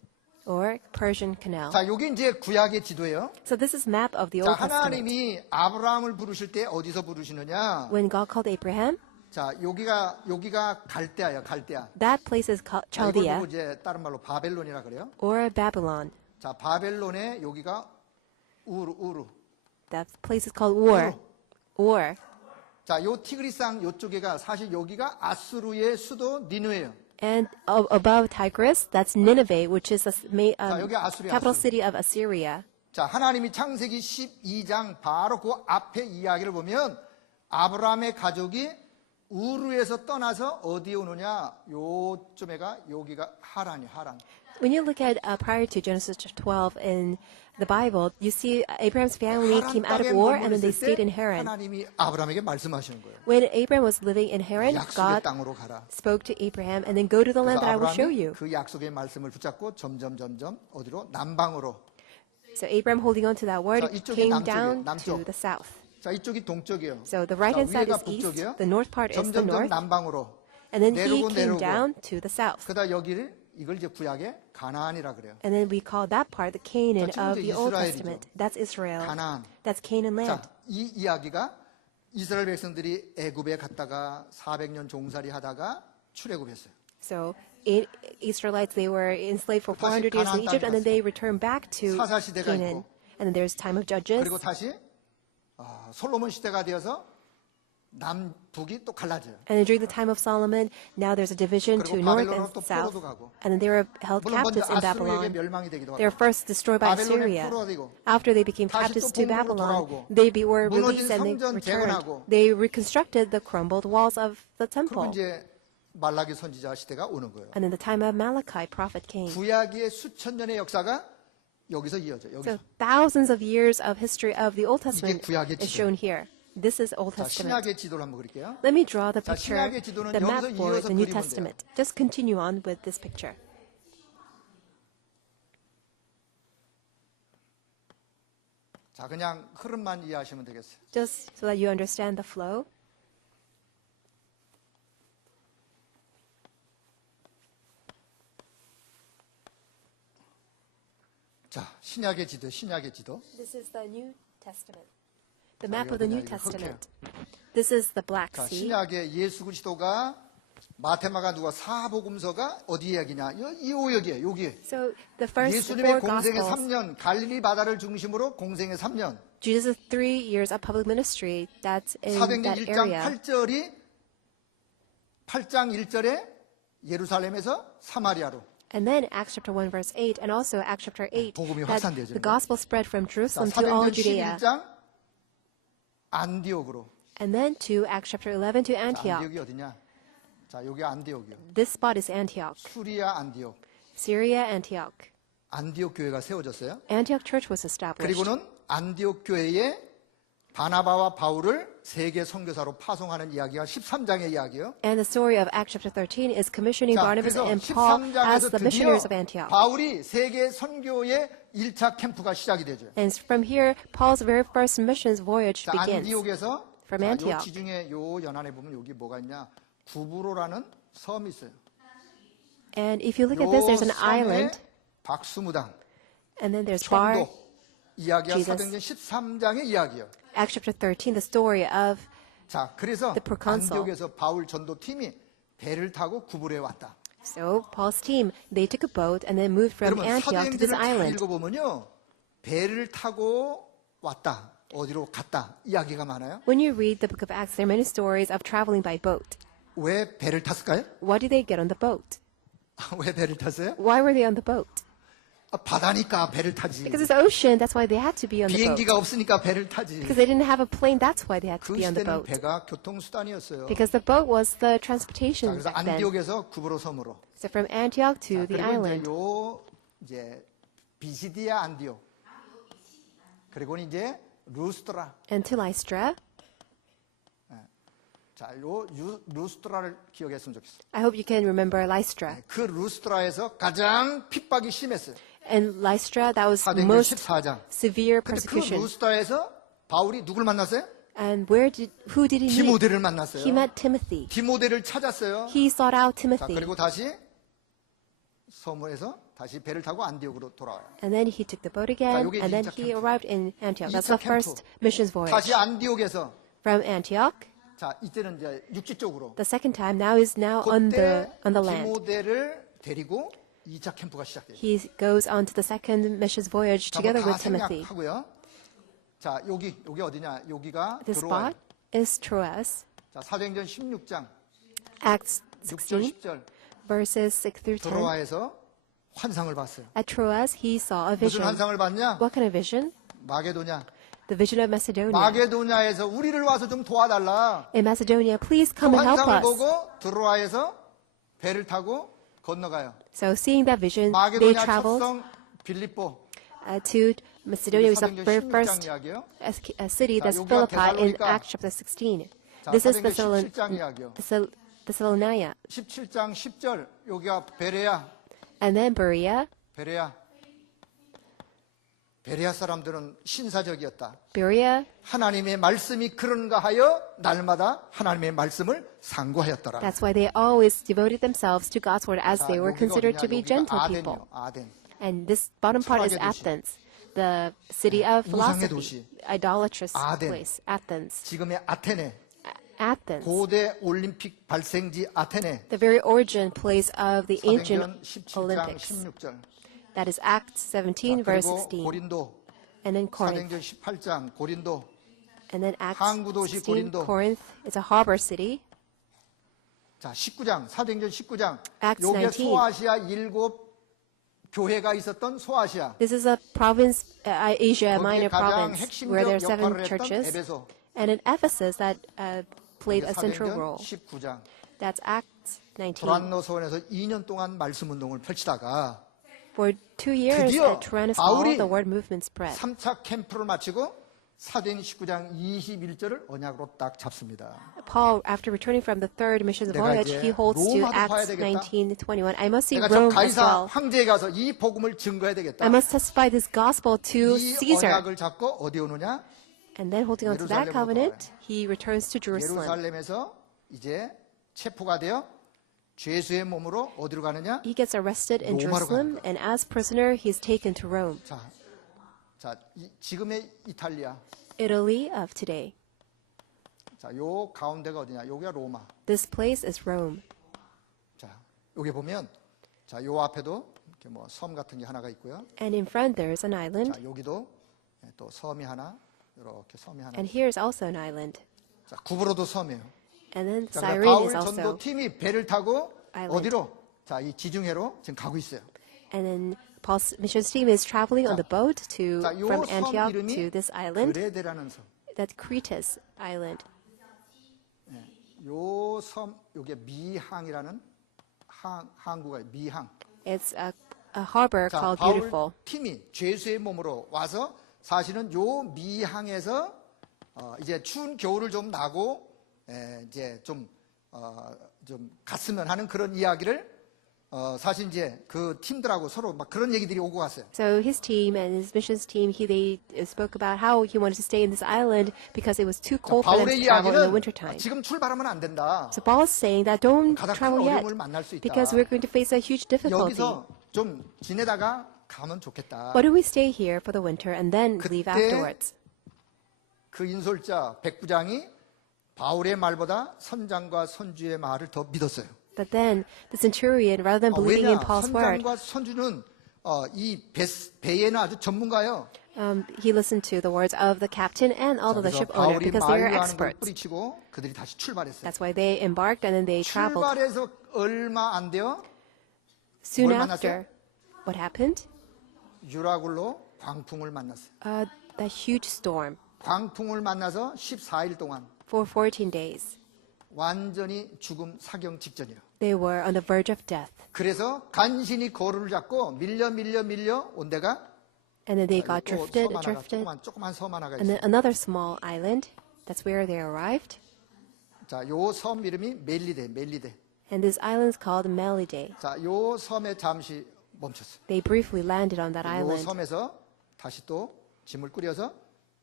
or Persian Canal. 자, 요게 이제 구약의 지도예요. So this is map of the 자, Old Testament. 하나님이 아브라함을 부르실 때 어디서 부르시느냐? When God called Abraham, 자, 여기가 갈대아예요. 갈대아. that place is called 자, 이걸 Chaldea 보고 이제 다른 말로 바벨론이라 그래요. or Babylon. 자, 바벨론의 여기가 우르. That place is called Ur. Ur. 자, 요 티그리상 요쪽에가 사실 여기가 아수르의 수도 니누예요. And above Tigris, that's Nineveh, which is the 여기 아수르야, capital 아수르. city of Assyria. 자, 하나님이 창세기 12장 바로 그 앞에 이야기를 보면 아브라함의 가족이 우르에서 떠나서 어디에 오느냐? 요쯤에가 여기가 하란이 하란. When you look at prior to Genesis 12 in the Bible, you see Abraham's family 하란 came out of 땅에 war and then they 머무르실 stayed in 때 Haran. 하나님이 아브라함에게 말씀하시는 거예요. When Abraham was living in Haran, 약속의 God 땅으로 가라. spoke to Abraham and then go to the land 그래서 that I will show 아브라함이 you. 그 약속의 말씀을 붙잡고 점점 어디로? 남방으로. So Abraham, holding on to that word, 자, 이쪽이 came 남쪽이에요. down 남쪽. to the south. 자, 이쪽이 동쪽이에요. So the right-hand 자, side 위에가 is east, 북쪽이요. the north part is the 점점 north, 남방으로. and then he 내려오고 came 내려오고. down to the south. 그다 여기를 이걸 이제 구약의 가나안이라 그래요. And then we call that part the Canaan 자, 지금 of 이제 the Old 이스라엘이죠. Testament. That's Israel. 가나안. That's Canaan land. 자, 이 이야기가 이스라엘 백성들이 애굽에 갔다가 400년 종살이 하다가 출애굽했어요. So Israelites, they were enslaved for 다시 400 years in 가나안 Egypt, 땅에 and then they returned back to 사사 시대가 Canaan. 있고. And then there's time of Judges. 그리고 다시 솔로몬 시대가 되어서 남북이 또 갈라져요. And then during the time of Solomon, now there's a division to 그리고 north 바벨론으로 and 또 south. 포로도 가고. And then they were held 물론 먼저 captives in 아수르에게 Babylon. 멸망이 되기도 They were 하고. first destroyed by 바벨론에 Assyria. 포로가 되고. After they became 다시 captives 또 to 본국으로 Babylon, 돌아오고. they were 무너진 released and they 성전 returned. 재건하고. They reconstructed the crumbled walls of the 그리고 temple. 이제 말라기 선지자 시대가 오는 거예요. And then the time of Malachi, prophet came. 구약의 수천 년의 역사가 여기서 이어져요. So 여기서. thousands of years of history of the Old Testament 구약의 is 지도. shown here. This is Old 자, Testament. 신약의 지도를 한번 그릴게요. Let me draw the 자, picture, 신약의 지도는 the map 여기서 for 이어서 the New 그리면 돼요. Testament. Just continue on with this picture. 자, 그냥 흐름만 이해하시면 되겠어요. Just so that you understand the flow. 자, 신약의 지도, 신약의 지도. This is the New Testament. The 자, map of the New 이거 Testament. This is the Black 자, Sea. 신약의 예수 그리스도가 마테마가 누가 사복음서가 어디 이야기냐? 이 오역이에요. 여기. So the first 예수님의 four 공생의 Gospels, 3년, 갈릴리 바다를 중심으로 공생의 3년. Jesus' 3 years of public ministry, that's in 사도행전 that 1장 area. 8장 1절에 예루살렘에서 사마리아로. And then Acts chapter 1 verse 8 and also Acts chapter 8 복음이 that 확산되죠. the gospel spread from 자, Jerusalem to all 사도행전 Judea. 11장 안디옥으로. And then to Acts chapter 11 to 자, Antioch. 안디옥이 어디냐? 자, 여기 안디옥이요. This spot is Antioch. 수리아 안디옥. Syria, Antioch. 안디옥 교회가 세워졌어요. Antioch church was established. 그리고는 안디옥 교회에 바나바와 바울을 세계 선교사로 파송하는 이야기가 13장의 이야기예요. And the story of Acts chapter 13 is commissioning 자, Barnabas 그래서 and Paul as 13장에서 the 드디어 missionaries of Antioch. 바울이 세계 선교의 1차 캠프가 시작이 되죠. And from here, Paul's very first missions voyage 자, begins. 안디옥에서 From 요 Antioch. 지중해 요 연안에 보면 여기 뭐가 있냐? 구브로라는 섬이 있어요. And if you look at 요 this, there's an 섬에 island, 박수무당, and then there's Bar, 총독 이야기가 Jesus. 사도행전 13장의 이야기예요. Acts chapter 13, the story of 자, 그래서 The proconsul. 안디옥에서 바울 전도팀이 배를 타고 구브로에 왔다. So Paul's team, they took a boat and then moved from 여러분 Antioch to this 사도행전을 잘 island. 읽어보면요. 배를 타고 왔다. 어디로 갔다. 이야기가 많아요. When you read the book of Acts, there are many stories of traveling by boat. 왜 배를 탔을까요? Why did they get on the boat? 왜 배를 탔어요? Why were they on the boat? 바다니까 배를 타지. Because it's ocean, that's why they had to be on the boat. 비행기가 없으니까 배를 타지. Because they didn't have a plane, that's why they had to 그 be on the 시대는 boat. 배가 교통수단이었어요. Because the boat was the 자, transportation 그래서 back then. 안디옥에서 구브로 섬으로. So from Antioch to the 그리고 island. 이제 비시디아 안디옥. 그리고 이제 루스트라. And to Lystra. 자, 루스트라를 기억했으면 좋겠어요. I hope you can remember Lystra. 그 루스트라에서 가장 핍박이 심했어요. And Lystra, that was 사도행전 most 14장. severe 근데 그 persecution. 루스트라에서 바울이 누굴 만났어요? And who did he meet? 디모데를 만났어요. He met Timothy. 디모데를 찾았어요. He sought out 자, Timothy. 그리고 다시 서무에서 다시 배를 타고 안디옥으로 돌아와요. And then he took the boat again, 요게 and then 이차 he 캠프. arrived in Antioch. That's 이차 the first 캠프. missions voyage. 다시 안디옥에서 From Antioch, 자, 이때는 이제 육지 쪽으로 the second time, now is now on 그때 the land. 디모데를 데리고 2차 캠프가 시작돼요. He goes on to the second missions voyage 자, together 다 with Timothy. 생략하고요. 자, 여기 어디냐? 여기가 This 드로아. spot is Troas. 자, 사도행전 16장 Acts 6절 16, 10절 verses 6 through 10. 드로아에서 환상을 봤어요. At Troas, he saw a 무슨 vision. 환상을 봤냐? What kind of vision? 마게도냐. The vision of Macedonia. 마게도냐에서 우리를 와서 좀 도와달라. In Macedonia, please 그 come and help 환상을 us. 보고 드로아에서 배를 타고 건너가요. So seeing that vision, they 마게도냐 traveled 첫성 빌립보. to Macedonia, which is the 사도행전 very 16장 first 이야기요. city, 자, that's 여기가 Philippi in 데살로니가. Acts chapter 16. 자, This is 사도행전 17장 이야기요. Thessalonica. 17장 10절 여기가 베레야. And then Berea. 베레아 사람들은 신사적이었다. Berea, 하나님의 말씀이 그런가 하여 날마다 하나님의 말씀을 상고하였더라. that's why they always devoted themselves to God's word as 자, they were 여기가 considered 어디냐? to be 여기가 gentle people. 아덴이요. 아덴. And this bottom part is 철학의 도시. Athens, the city of 우상의 philosophy, 도시. idolatrous 아덴. place. Athens. 지금의 아테네. Athens, 고대 올림픽 발생지 아테네. the very origin place of the ancient 사도행전 17장 Olympics. 16절. That is Acts 17, verse 그리고 16. 고린도. And then Corinth. 사도행전 18장 고린도. And then Acts 항구 도시 16, 고린도. Corinth is a harbor city. 자, 19장 사도행전 19장. Acts 요게 19. 소아시아 7 교회가 있었던 소아시아. This is a province, Asia, a 거기에 minor 가장 province, where there are 핵심적 7 역할을 했던 churches. 에베소. And in Ephesus, that played a central 사도행전 role. 19장. That's Acts 19. 도란노 서원에서 2년 동안 말씀 운동을 펼치다가 For 2 years 드디어 at Tyrannosaurus, 바울이 the word movement spread. 3차 캠프를 마치고 사도행 19장 21절을 언약으로 딱 잡습니다. Paul, after returning from the third missions 내가 voyage, 이제 he holds to 로마도 봐야 Acts 되겠다. 19:21. I must see 내가 저 Rome as 가이사 well. 황제에 가서 이 복음을 증거해야 되겠다. I must testify this gospel to 이 Caesar. 언약을 잡고 어디 오느냐? And then holding on to that 예루살렘으로 covenant, he returns to Jerusalem. 예루살렘에서 이제 체포가 되어 죄수의 몸으로 어디로 가느냐? He gets arrested in 로마로 Jerusalem, and as prisoner, he's taken to Rome, 자, 지금의 이탈리아. Italy of today. 자, 요 가운데가 어디냐? 여기가 로마. This place is Rome. 자, 여기 보면 자, 요 앞에도 이렇게 뭐 섬 같은 게 하나가 있고요. And in front, there is an island, 자, 여기도 또 섬이 하나, 이렇게 섬이 하나. and here is also an island. 자, 구브로도 섬이에요. And then 자, Cyrene 바울 is also. 전도 팀이 배를 타고 island. 어디로? 자, 이 지중해로 지금 가고 있어요. And then Paul's missions team is traveling on the boat 자, 요 from 섬 Antioch 이름이 to this island, 그레데라는 섬. that's Crete Island. 요 섬, 요게 미항이라는 항구가 미항. It's a harbor 자, called 바울 Beautiful. 팀이 죄수의 몸으로 와서 사실은 요 미항에서 이제 추운 겨울을 좀 나고 이제 좀 갔으면 하는 그런 이야기를 사실 이제 그 팀들하고 서로 막 그런 얘기들이 오고 갔어요. So his team and his missions team, they spoke about how he wanted to stay in this island because it was too cold for them 바울의 to travel in the 이야기는 wintertime. 지금 출발하면 안 된다. So Paul is saying that don't 가장 큰 travel yet 어려움을 만날 수 있다. because we're going to face a huge difficulty. 여기서 좀 지내다가 가면 좋겠다. Why don't we stay here for the winter and then leave 그때 afterwards? 그 인솔자 백부장이 바울의 말보다 선장과 선주의 말을 더 믿었어요. But then the centurion, rather than believing in 왜냐? Paul's word, 선장과 선주는 이 배에는 아주 전문가예요. he listened to the words of the captain and all of the 그래서 ship owner 바울이 because they are 만류하는 걸 experts. 뿌리치고 그들이 다시 출발했어요. That's why they embarked and then they traveled. 출발해서 얼마 안 돼요. Soon 뭘 after, what happened? 유라굴로 광풍을 만났어요. that huge storm 광풍을 만나서 14일 동안 for 14 days. 완전히 죽음 사경 직전이에요. They were on the verge of death. 그래서 간신히 거루를 잡고 밀려 온 데가 And then they got 또 drifted. 조그만 섬 하나가 And then 있어요. another small island. That's where they arrived. 자, 요 섬 이름이 멜리데. And this island is called Melide. 자, 요 섬에 잠시 멈췄어요. They briefly landed on that 요 island. 섬에서 다시 또 짐을 꾸려서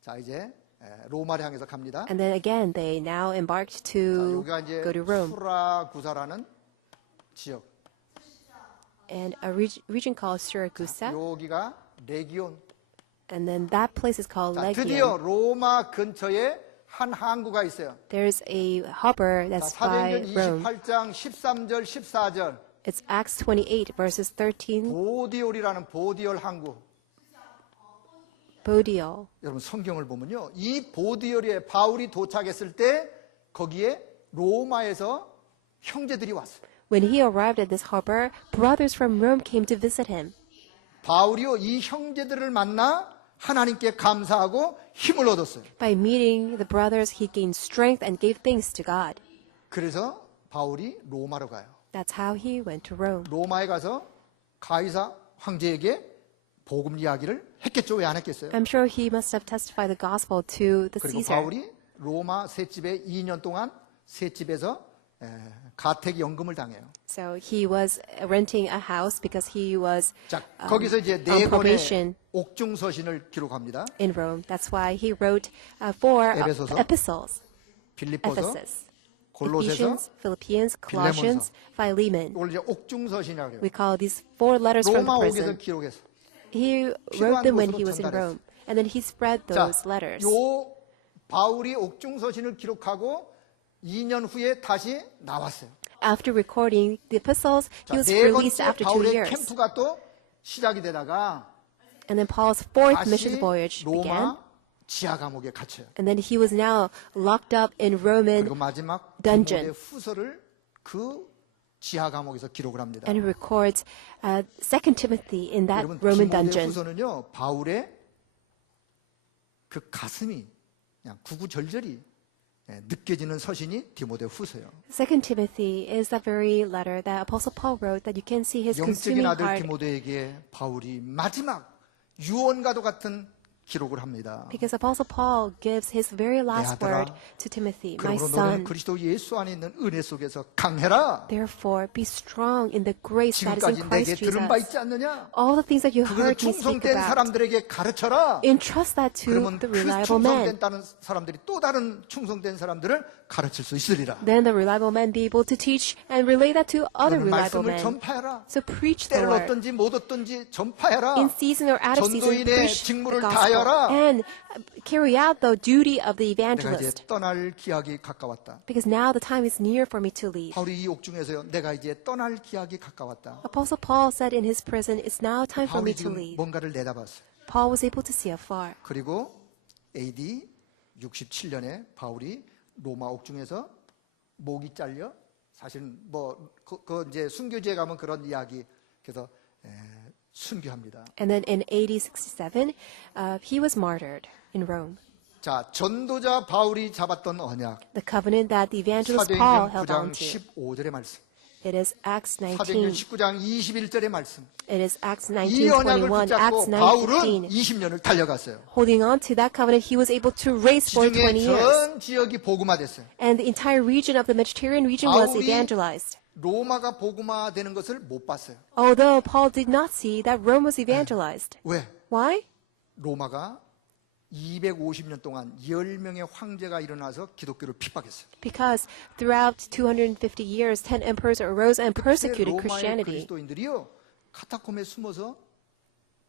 자, 이제 로마를 향해서 갑니다. And then again, they now embarked 자, to 여기가 이제 go to Rome. 수라구사라는 지역. And a region called Siracusa. 여기가 레기온. And then that place is called 자, 드디어 Legion. 로마 근처에 한 항구가 있어요. There's a harbor 자, that's by 사도행전 Rome. 28장 13절 14절 It's Acts 28, verses 13, 보디올이라는 보디올 항구. Bodiol. 여러분 성경을 보면요. 이 보디올에 바울이 도착했을 때 거기에 로마에서 형제들이 왔어요. When he arrived at this harbor, brothers from Rome came to visit him. 바울이요 이 형제들을 만나 하나님께 감사하고 힘을 얻었어요. By meeting the brothers, he gained strength and gave thanks to God. 그래서 바울이 로마로 가요. That's how he went to Rome. 로마에 가서 가이사 황제에게 복음 이야기를 했겠죠. 왜 안 했겠어요? I'm sure he must have testified the gospel to the 그리고 Caesar. 바울이 로마 셋집에 2년 동안 셋집에서 가택 연금을 당해요. So he was renting a house because he was 자, 거기서 이제 on 네 권의 probation 옥중 서신을 기록합니다. in Rome. That's why he wrote four 에베소서, epistles. 빌립보서, Ephesus, 골로새서, Ephesians, Philippians, Colossians, Philemon. 이걸 이제 옥중 서신이라고 해요. We call these four letters from the 로마 옥에서 prison. 기록해서. He wrote them when he was in Rome. And then he spread 자, those letters. 요 바울이 옥중 서신을 기록하고 2년 후에 다시 나왔어요. After recording the epistles, he 자, was 네 released 번째 after 2 바울의 years. 캠프가 또 시작이 되다가 And then Paul's fourth 다시 mission voyage began. 로마 지하 감옥에 갇혀요. And then he was now locked up in Roman 그리고 마지막 dungeon. 디모데 후서를 그 지하 감옥에서 기록을 합니다. and he records 2 Timothy in that 여러분 Roman 디모데 dungeon. 후서는요 바울의 그 가슴이 그냥 구구절절히 느껴지는 서신이 디모데 후서예요. 2 Timothy is the very letter that Apostle Paul wrote that you can see his 영적인 consuming 아들 heart 디모데에게 바울이 마지막 유언과도 같은 기록을 합니다. because Apostle Paul gives his very last 아들아, word to Timothy, my 그러므로 너는 son. 그리스도 예수 안에 있는 은혜 속에서 강해라. Therefore, be strong in the grace that is in 지금까지 내게 Christ 들은 바 Jesus. 있지 않느냐? All the things that you 그것을 heard me speak 충성된 about, 사람들에게 가르쳐라. entrust that to 그러면 the 그 reliable men. 충성된 사람들이 또 다른 충성된 사람들을 가르칠 수 있으리라. Then the reliable men be able to teach and relay that to other 그러면 reliable 말씀을 men. 전파해라. So preach the 때를 word. 얻든지 못 얻든지 전파해라. In season or out of season, 전도인의 preach the 직무를 gospel 다하여라. and carry out the duty of the 내가 이제 evangelist. 떠날 기약이 가까웠다. Because now the time is near for me to leave. 바울이 이 옥중에서요. 내가 이제 떠날 기약이 가까웠다. Apostle Paul said in his prison, it's now time for 바울이 me to 지금 leave. 뭔가를 내다봤어요. Paul was able to see afar. 그리고 AD 67년에 바울이 로마 옥중에서 목이 잘려 사실은 그 이제 순교지에 가면 그런 이야기 그래서 순교합니다. And then in AD 67, he was martyred in Rome. 자, 전도자 바울이 잡았던 언약. The covenant that the evangelist Paul 사도행전 held 9장 on to. 15절의 말씀. It is Acts 사도행전 19. 19장 21절의 말씀. It is Acts 이 언약을 19:21. Acts 붙잡고 바울은 9:15. 20년을 달려갔어요. Holding on to that covenant, he was able to race for 20 지중해 years. 전 지역이 복음화됐어요. And the entire region of the Mediterranean region was 바울이 evangelized. 로마가 복음화되는 것을 못 봤어요. Although Paul did not see that Rome was evangelized. 왜? Why? 로마가 250년 동안 10명의 황제가 일어나서 기독교를 핍박했어요. Because throughout 250 years, 10 emperors arose and persecuted 로마의 Christianity. 그리스도인들이요 카타콤에 숨어서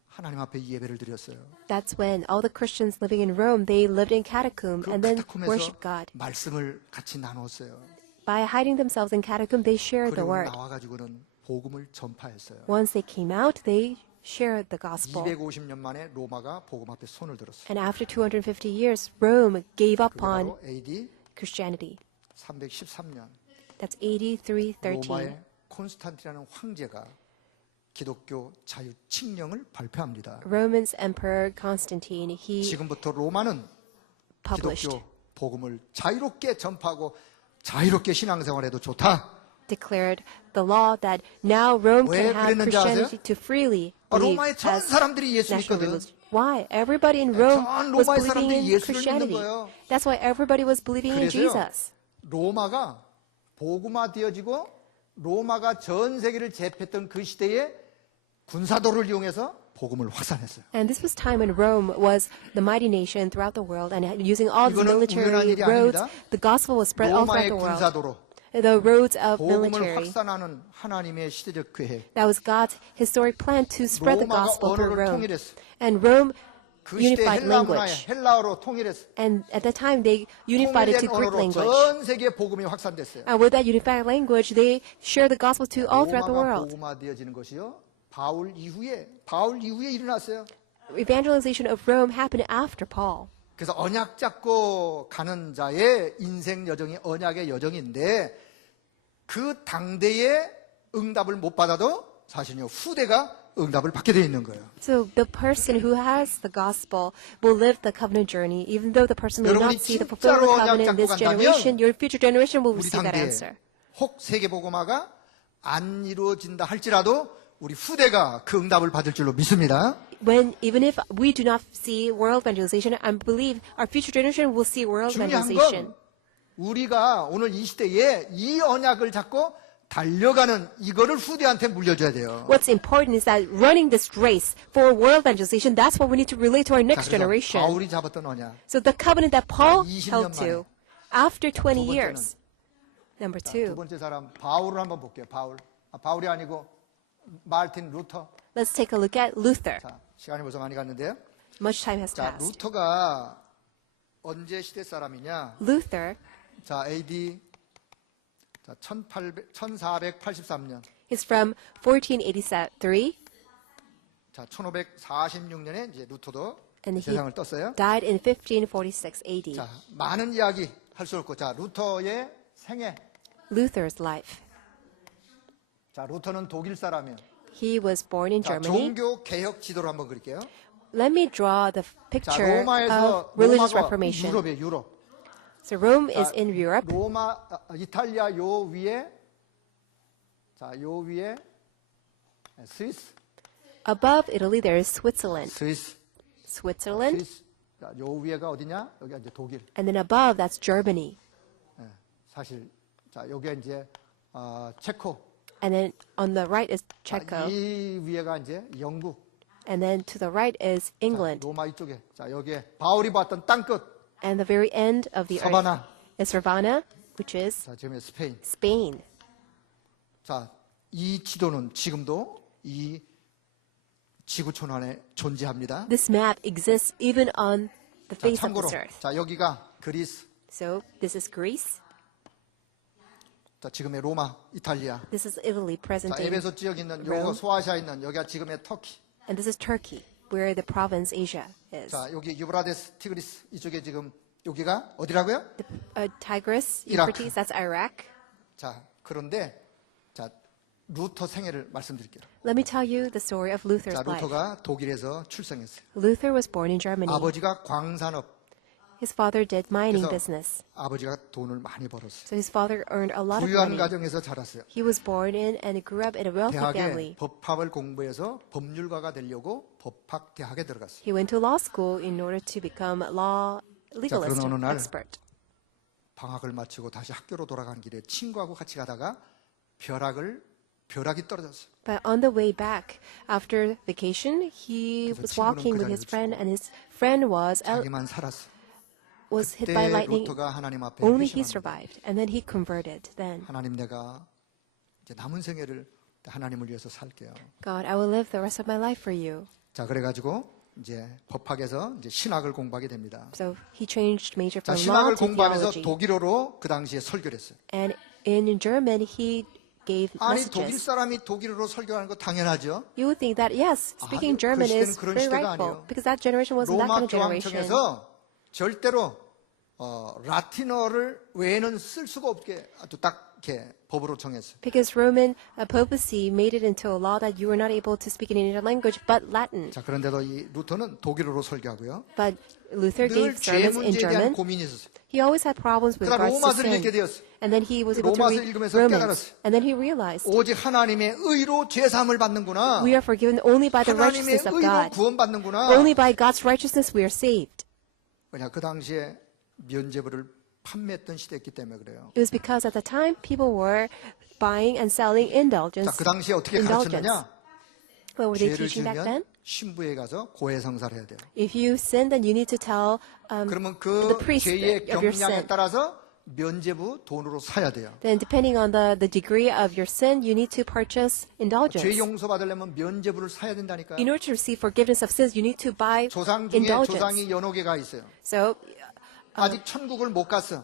하나님 앞에 예배를 드렸어요. That's when all the Christians living in Rome, they lived in catacomb 그 and then 카타콤에서 worshiped God. 말씀을 같이 나눴어요. By hiding themselves in catacomb, they shared the 그리고 word. 나와가지고는 복음을 전파했어요. Once they came out, they shared the gospel. 250년 만에 로마가 복음 앞에 손을 들었어요. And after 250 years, Rome gave up 그게 on 바로 AD Christianity. 313년 That's AD 313. 로마의 콘스탄티라는 황제가 기독교 자유 칙령을 발표합니다. Roman's Emperor Constantine, he 지금부터 로마는 published, 기독교 복음을 자유롭게 전파하고 자유롭게 신앙생활해도 좋다. declared the law that now Rome 왜 can have 그랬는지 아세요? Christianity to freely believe 로마의 전 as 사람들이 예수 national 믿거든. religion. Why? Everybody in Rome 전 was 로마의 believing 사람들이 in 예수를 믿는 Christianity. 거예요. That's why everybody was believing in 그래서요, Jesus. 로마가 복음화되어지고 로마가 전 세계를 제패했던 그 시대에 군사도를 이용해서 복음을 확산했어요. And this was time when Rome was the mighty nation throughout the world, and using all the 이거는 우연한 military 일이 roads, 아닙니다. the gospel was spread all throughout 로마의 the world. 군사도로 The roads of 복음을 military. 확산하는 하나님의 시대적 계획. That was God's historic plan to spread the 로마가 gospel through 언어를 Rome. 통일했어. And Rome 그 시대 unified 헬라 문화에 language. 헬라어로 통일했어. And at that time, they unified it to 통일된 Greek 언어로 language. 전 세계에 복음이 확산됐어요. And with that unified language, they shared the gospel to all throughout the 로마가 world. 복음화되어지는 것이요. 바울 이후에 일어났어요. Evangelization of Rome happened after Paul. 그래서 언약 잡고 가는 자의 인생 여정이 언약의 여정인데 그 당대의 응답을 못 받아도 사실요 후대가 응답을 받게 돼 있는 거예요. So the person who has the gospel will live the covenant journey, even though the person may 여러분이 not see the fulfillment of the 진짜로 covenant in 언약 this 잡고 간다면 generation. Your future generation will 우리 receive that 당대에 answer. 혹 세계복음화가 안 이루어진다 할지라도 우리 후대가 그 응답을 받을 줄로 믿습니다. Even if we do not see world evangelization, I believe our future generation will see world 중요한 evangelization. 건 우리가 오늘 이 시대에 이 언약을 잡고 달려가는 이거를 후대한테 물려줘야 돼요. What's important is that running this race for world evangelization, that's what we need to relate to our 자, next 그래서 generation. 바울이 잡았던 언약. So the covenant that Paul 20년 held to 만에. after 20 두 번째는. years. Number 두 two, 번째 사람 바울을 한번 볼게요. 바울이 아니고 마르틴 루터. let's take a look at Luther. 자, 시간이 벌써 많이 갔는데요. Much time has 자, passed. 루터가 언제 시대 사람이냐? Luther 자, AD 자, 1483년. is from 1483, 자, 1546년에 이제 루터도 and he 세상을 떴어요. died in 1546 AD. 자, 많은 이야기 할 수 없고, 자, 루터의 생애. Luther's life. 자, 루터는 독일 사람이에요. He was born in 자, Germany. 종교 개혁 지도를 한번 그릴게요. Let me draw the 자, picture 로마에서 of religious 로마가 reformation. 유럽이에요, 유럽. So Rome is 자, in Europe. 이탈리아 요 위에, 자, 요 위에 스위스, Above Italy, there is Switzerland. 스위스. 자, 요 위에가 어디냐? 여기가 이제 독일. And then above, that's Germany. 예, 사실, 자, 여기가 이제 체코. And then on the right is 자, Czechia. 이 위에가 이제 영국. And then to the right is 자, England. 로마 이쪽에. 자, 여기에 바울이 봤던 땅끝. And the very end of the earth 사바나. is Ravana, which is 자, 지금 스페인. Spain. 자, 이 지도는 지금도 이 지구촌 안에 존재합니다. This map exists even on the 자, face of 참고로, this earth. 자, 여기가 그리스. So this is Greece. 자, 지금의 로마, 이탈리아. This is Italy, 자, present day. 에베소 지역 있는 요거 Rome. 소아시아 있는 여기가 지금의 터키. And this is Turkey, where the province Asia is. 자, 여기 유브라데스, 티그리스 이쪽에 지금 여기가 어디라고요? Tigris, Iraq. Euphrates, that's Iraq. 자, 그런데 자, 루터 생애를 말씀드릴게요. Let me tell you the story of Luther's 자, life. 루터가 독일에서 출생했어요. Luther was born in Germany. 아버지가 광산업. His father did mining 그래서 business. 아버지가 돈을 많이 벌었어요. So his father earned a lot of 부유한 money. 가정에서 자랐어요. He was born in and grew up in a wealthy 대학에 family. 법학을 공부해서 법률가가 되려고 법학 대학에 들어갔어요. He went to law school in order to become a law legalist 그러는 어느 날 expert. 방학을 마치고 다시 학교로 돌아가는 길에 친구하고 같이 가다가 벼락이 떨어졌어요. But on the way back after vacation, he 그래서 was 친구는 walking 그 with his 자리에서 friend, and his friend 자기만 살았어. was hit by 그때 lightning. 루터가 하나님 앞에 Only he 회심합니다. survived, and then he converted. Then, 하나님 내가 이제 남은 생애를 하나님을 위해서 살게요. God, I will live the rest of my life for you. 자, 그래가지고 이제 법학에서 이제 신학을 공부하게 됩니다. So he changed major 자, from law 신학을 to 공부하면서 theology. 독일어로 그 당시에 설교를 했어요. And in German, he gave 아니, 독일 messages. 사람이 독일어로 설교하는 거 당연하죠. You would think that, yes, speaking 아니요, German 그 시대는 is 그런 very 시대가 rightful, 아니에요. because that generation wasn't that 로마 kind of generation. 교황청에서 절대로 라틴어를 외에는 쓸 수가 없게 아주 딱 이렇게 법으로 정했어요. Because Roman papacy made it into a law that you were not able to speak in any other language but Latin. 자, 그런데도 이 루터는 독일어로 설교하고요. But Luther 늘 gave 죄 sermons in 문제에 대한 German. 고민이 있었어요. He always had problems with 그러니까 regards to 로마서를 sin. 읽게 되었어요. And then he was able to 로마서 read 읽으면서 Romans. 깨달았어요. And then he realized 오직 하나님의 의로 죄 사함을 받는구나. we are forgiven only by the 하나님의 righteousness of 의로 God. 구원받는구나. Only by God's righteousness we are saved. 왜냐, 그 당시에 면죄부를 판매했던 시대였기 때문에 그래요. It was because at the time people were buying and selling indulgence. 자, 그 당시에 어떻게 indulgence. 가르쳤느냐? What were they 죄를 teaching back then? 지으면 신부에 가서 고해성사를 해야 돼요. If you sin, then you need to tell 그러면 the 그 priest 죄의 of your 경량에 sin. 따라서 면죄부 돈으로 사야 돼요. Then depending on the degree of your sin, you need to purchase indulgence. 죄 용서 받으려면 면죄부를 사야 된다니까요. In order to receive forgiveness of sins, you need to buy 조상 중에 indulgence. 조상이 여러 개가 있어요. So 아직 천국을 못 갔어.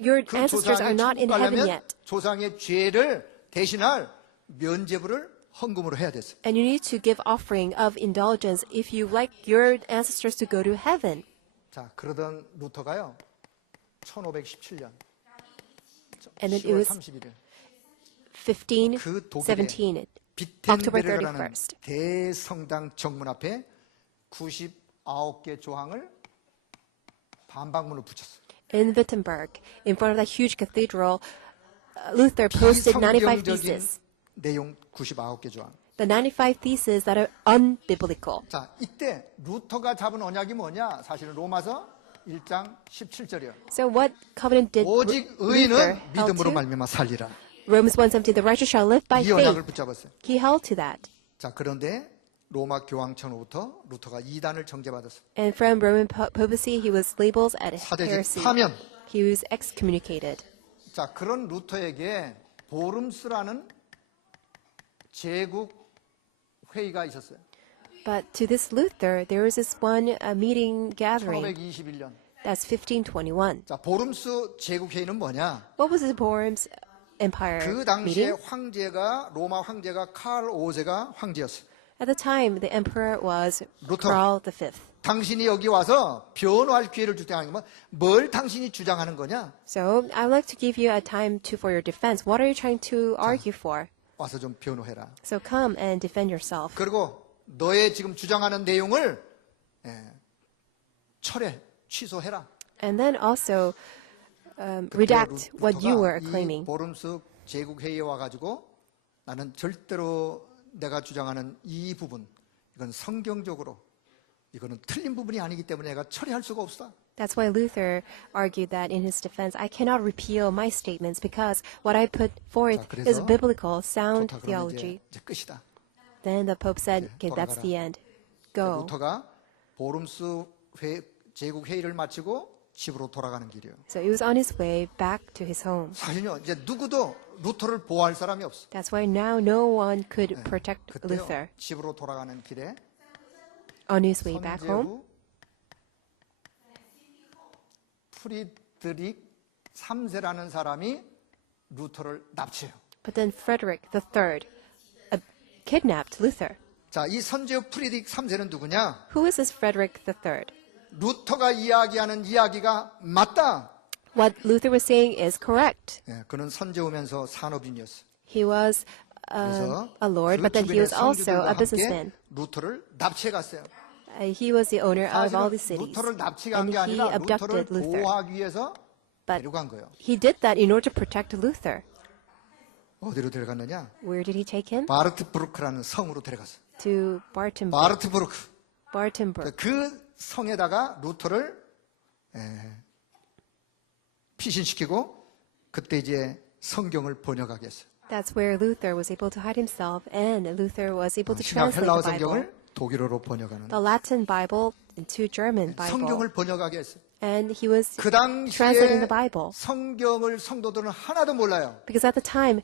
your 그 ancestors are 조상이 not in 천국 heaven 가려면 yet. 조상의 죄를 대신할 면죄부를 헌금으로 해야 됐어요. And you need to give offering of indulgence if you like your ancestors to go to heaven. 자, 그러던 루터가요. 1517년 And then it 10월 was 31일 그 독일의 1517, October 비텐베르라는 31st. 대성당 정문 앞에 99개 조항을 반박문을 붙였어요. In Wittenberg, in front of that huge cathedral, Luther posted 95 비성경적인 theses. 내용 99개 조항. The 95 theses that are unbiblical. 자, 이때 루터가 잡은 언약이 뭐냐? 사실은 로마서 1장 17절이요. So what covenant did 오직 Luther 의인은 held 믿음으로 to? 말미암아 살리라. Roman 1:17, the righteous shall live by 이 언약을 faith. 붙잡았어요. He held to that. 자, 그런데 로마 교황청으로부터 루터가 이단을 정죄받았어요. And from Roman papacy, he was labeled as 사대직 heresy. 파면. He was excommunicated. 자, 그런 루터에게 보름스라는 제국 회의가 있었어요. But to this Luther, there was this one meeting gathering. 1521년. That's 1521. 자, 보름스 제국 회의는 뭐냐? What was the Worms Empire 그 당시에 meeting? 황제가 로마 황제가 칼 5세가 황제였어요. At the time, the emperor was Luther. Karl V. 당신이 여기 와서 변호할 기회를 주장하는 뭘 당신이 주장하는 거냐? So I would like to give you a time for your defense. What are you trying to argue for? 와서 좀 변호해라. So come and defend yourself. 그리고 너의 지금 주장하는 내용을 철회, 취소해라. And then also 그때 redact what you were 루터가 이 claiming. 보름스 제국 회의에 와가지고 나는 절대로 내가 주장하는 이 부분 이건 성경적으로 이거는 틀린 부분이 아니기 때문에 내가 처리할 수가 없다. That's why Luther argued that in his defense, I cannot repeal my statements because what I put forth 자, 그래서 is biblical, sound 좋다, 그러면 theology. 이제 끝이다. Then the Pope said, okay, that's 돌아가라. the end. Go. 루터가 보름스 제국 회의를 마치고 집으로 돌아가는 길이에요. So he was on his way back to his home. 사실요, 이제 누구도 루터를 보호할 사람이 없어. That's why now no one could protect 그때요, Luther. 집으로 돌아가는 길에 On his way back home, 선제후 프리드릭 3세라는 사람이 루터를 납치해요. but then Frederick III kidnapped Luther. 자, 이 선제후 프리드릭 3세는 누구냐? Who is this Frederick III? 루터가 이야기하는 이야기가 맞다. What Luther was saying is correct. 예, 그는 선제후면서 산업인이었어. He was 그래서 a lord, 그 but then he 주변의 was also 성주들과 a 함께 businessman. 루터를 납치해 갔어요. He was the owner of all 사실은 the cities. 루터를 납치한 And 게 he 아니라 루터를 abducted Luther. 보호하기 위해서 But 데려간 거예요. he did that in order to protect Luther. 어디로 데려갔느냐? Where did he take him? 바르트부르크라는 성으로 데려갔어요. To Bartenburg. 바르트부르크. Bartenburg. 그 성에다가 루터를 피신시키고 그때 이제 성경을 번역하게 했어요. That's where Luther was able to hide himself, and Luther was able to 신약 translate 헬라어 the Bible, 성경을 독일어로 번역하는 the Latin Bible into German Bible, 성경을 번역하게 했어요. and he was 그 translating 당시에 the Bible. 성경을 성도들은 하나도 몰라요. Because at the time,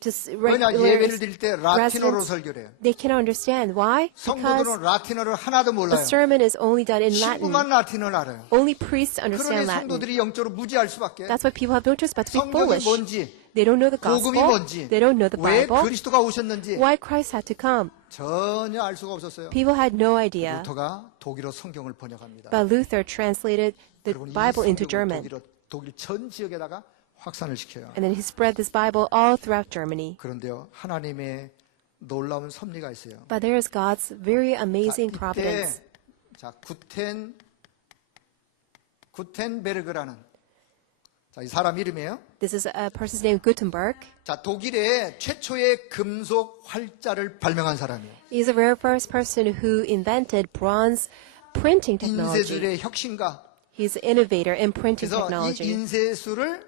just 왜냐 regular 예배를 드릴 때 라틴어로 residents, 설교를 해요. they cannot understand. Why? Because 성도들은 라틴어를 하나도 the 몰라요. sermon is only done in Latin. 신부만 라틴어를 알아요. Only priests 그러니 understand Latin. 성도들이 영적으로 무지할 수밖에. That's why people have no choice but to be 성경이 foolish. 뭔지, They don't know the 복음이 gospel. 뭔지, They don't know the 왜 Bible. 그리스도가 오셨는지 Why Christ had to come. 전혀 알 수가 없었어요. People had no idea. 루터가 독일어 성경을 번역합니다. But Luther translated the 그리고 이 Bible into 성경을 German. 독일 전 지역에다가 확산을 시켜요. And then he spread this Bible all throughout Germany. 그런데요, 하나님의 놀라운 섭리가 있어요. But there is God's very amazing 이때 providence. 자, 구텐베르그라는 자, 이 사람 이름이에요. This is a person's name, Gutenberg. 자, 독일의 최초의 금속 활자를 발명한 사람이에요. He's the very first person who invented bronze printing technology. 인쇄술의 혁신가. He's an innovator in printing 그래서 이 technology. 인쇄술을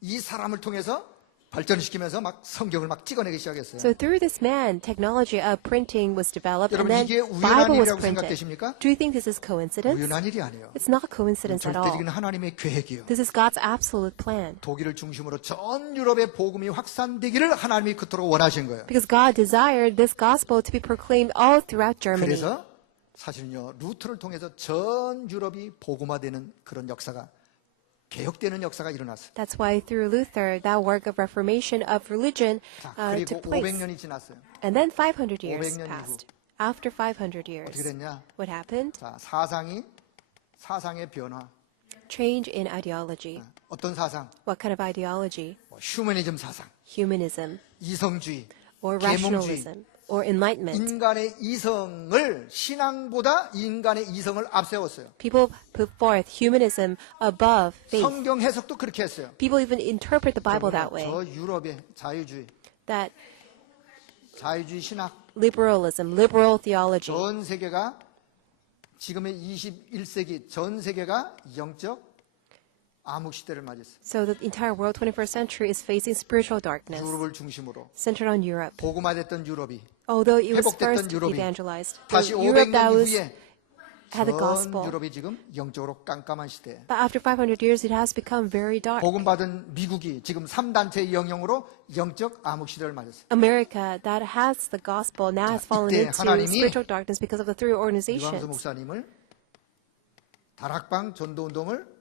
이 사람을 통해서 발전시키면서 막 성경을 막 찍어내기 시작했어요. So through this man, technology of printing was developed, and 여러분, then 이게 우연한 Bible was 일이라고 printed. 생각되십니까? Do you think this is coincidence? 우연한 일이 아니에요. It's not coincidence at all. 절대적인 하나님의 계획이요. This is God's absolute plan. 독일을 중심으로 전 유럽의 복음이 확산되기를 하나님이 그토록 원하신 거예요. Because God desired this gospel to be proclaimed all throughout Germany. 그래서 사실은요, 루트를 통해서 전 유럽이 복음화되는 그런 역사가, 개혁되는 역사가 일어났어요. That's why through Luther, that work of reformation of religion 자, took 그리고 place. 500년이 지났어요. And then 500 years 500년 passed. After 500 어떻게 years, 됐냐? what happened? 자, 사상의 변화. Change in ideology. 어떤 사상? What kind of ideology? 뭐, 휴머니즘 사상, Humanism, 이성주의, or 계몽주의. rationalism, or enlightenment. 인간의 이성을 신앙보다 인간의 이성을 앞세웠어요. People put forth humanism above faith. 성경 해석도 그렇게 했어요. People even interpret the Bible that way. 저 유럽의 자유주의 신학, Liberalism, liberal theology. 전 세계가 지금의 21세기 전 세계가 영적 암흑 시대를 맞았어요. So the entire world, 21st century, is facing spiritual darkness, 유럽을 중심으로 centered on Europe. 복음화됐던 유럽이 Although it was 회복됐던 first 유럽이 evangelized, 다시 the Europe that 500년 was 이후에 had the 전 gospel. 유럽이 지금 영적으로 깜깜한 시대. But after 500 years, it has become very dark. 복음받은 미국이 지금 3단체의 영향으로 영적 암흑 시대를 맞았어요. America, that has the gospel, now has fallen 이때 into 하나님이 spiritual darkness because of the three 유광수 organizations. 목사님을 다락방 전도운동을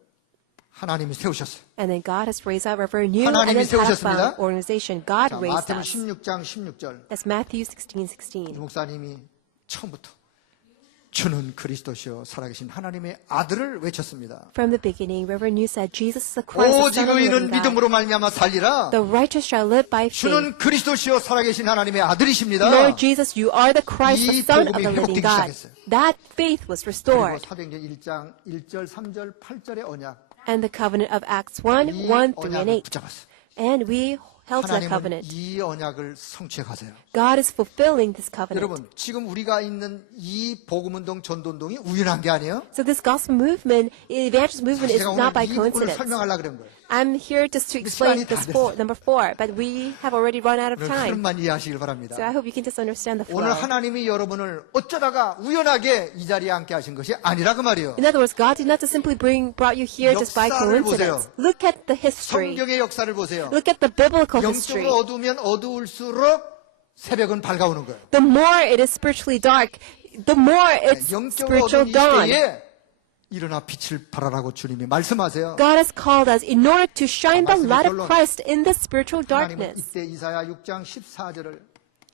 하나님이 세우셨어요. And then God has raised up Reverend New and 하나님이 then 세우셨습니다. Tarakbang organization. God 자, raised 마태복음 us. 16장 16절 That's Matthew 이 16:16. 목사님이 처음부터 주는 그리스도시요 살아계신 하나님의 아들을 외쳤습니다. From the beginning, Reverend New said, Jesus is the Christ, the 오직 Son of the 의인은 living God. 믿음으로 말미암아 살리라. The righteous shall live by faith. 주는 그리스도시요 살아계신 하나님의 아들이십니다. Lord Jesus, you are the Christ, the 이 Son of 복음이 the living 회복되기 God. 시작했어요. That faith was 그리고 restored. 사도행전 1장 1절 3절 8절의 언약 And the covenant of Acts 1, 이 1, 3, and 언약을 8. 붙잡았어요. And we held to that 하나님은 covenant. 이 언약을 성취해 가세요. God is fulfilling this covenant. 여러분, 지금 우리가 있는 이 복음운동 전도운동이 우연한 게 아니에요. So this gospel movement, evangelist movement, is 제가 not by 오늘 이 부분을 coincidence. 설명하려고 그런 거예요. I'm here just to explain this number 4, but we have already run out of 오늘 time. 흐름만 이해하시길 So 바랍니다. I hope you can just understand the 오늘 flow. 하나님이 여러분을 어쩌다가 우연하게 이 자리에 앉게 하신 것이 아니라 그 말이에요. In other words, God did not just simply brought you here just by 역사를 coincidence. 보세요. Look at the history. 성경의 역사를 보세요. Look at the biblical history. 영적으로 어두우면 어두울수록 새벽은 밝아오는 거예요. The more it is spiritually dark, the more it's 영적으로 spiritual 어두운 이 dawn. 시대에 일어나 빛을 발하라고 주님이 말씀하세요. God has called us in order to shine the 말씀의 light of 결론. Christ in this spiritual 하나님은 darkness. 이때 이사야 6장 14절을